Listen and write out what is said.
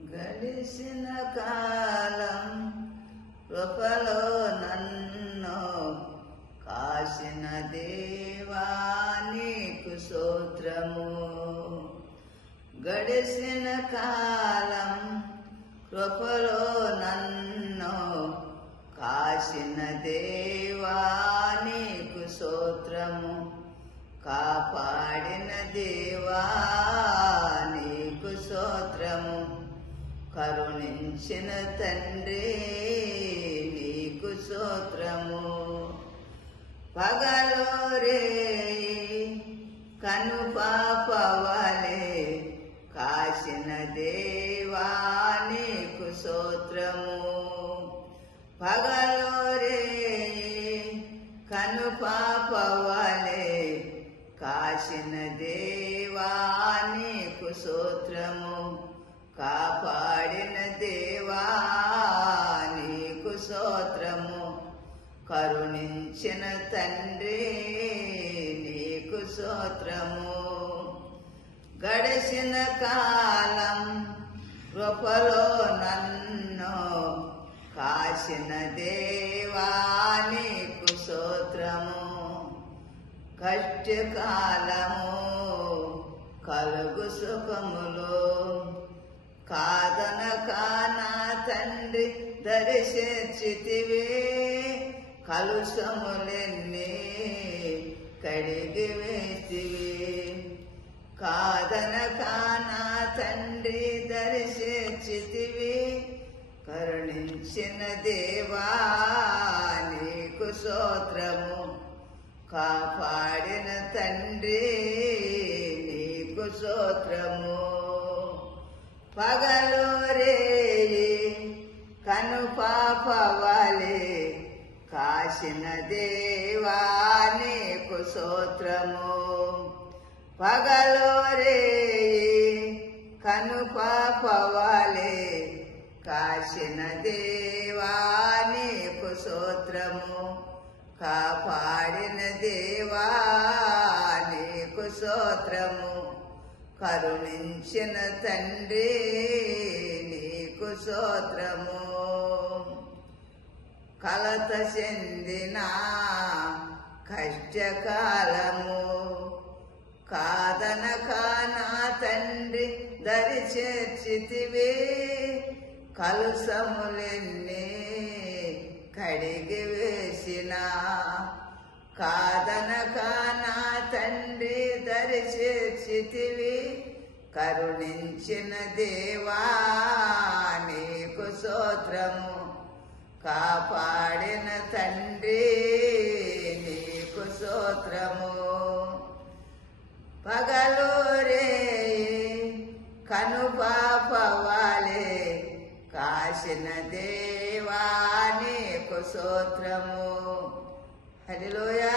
గడిసిన కాలం కృపలో నన్ను కాసిన దేవా నీకు స్తోత్రము. గడిసిన కాలం కృపలో నన్ను కాసిన దేవా నీకు స్తోత్రము. కాపాడిన దేవా నీకు స్తోత్రము. కరుణించిన తండ్రి నీకు స్తోత్రము. పగలు రే కను పాపవలే కాసిన దేవా నీకు స్తోత్రము. పగలు రే కను పాపవలే కాసిన దేవా నీకు స్తోత్రము. కాపాడిన దేవా నీకు స్తోత్రము. కరుణించిన తండ్రి నీకు స్తోత్రము. గడిచిన కాలం కృపలో నన్ను కాసిన దేవా నీకు స్తోత్రము. కష్టకాలము కలుగు సుఖములు కాదనక నా తండ్రి దర్శించితివే. కలుషములెన్ని కడిగి వేసివి. కాదనక నా తండ్రి దర్శించితివి. కరుణించిన దేవా నీకు స్తోత్రము. కాపాడిన తండ్రి నీకు స్తోత్రము. పగలు రే కను పాపవలే కాసిన దేవా నీకు స్తోత్రము. పగలు రే కను పాపవలే కాసిన దేవా నీకు స్తోత్రము. కాపాడిన దేవా నీకు స్తోత్రము. కరుణించిన తండ్రి నీకు స్తోత్రము. కలత చెందిన కష్టకాలము కాదనక నా తండ్రి దరి చేర్చితివే. కలుషములెన్ని కడిగి వేసిన. కాదనక నా తండ్రి దరి చేర్చితివి. కరుణించిన దేవా నీకు స్తోత్రము. కాపాడిన తండ్రి నీకు స్తోత్రము. పగలు రే కను పాపవలే కాసిన దేవా నీకు స్తోత్రము. హల్లెలూయా.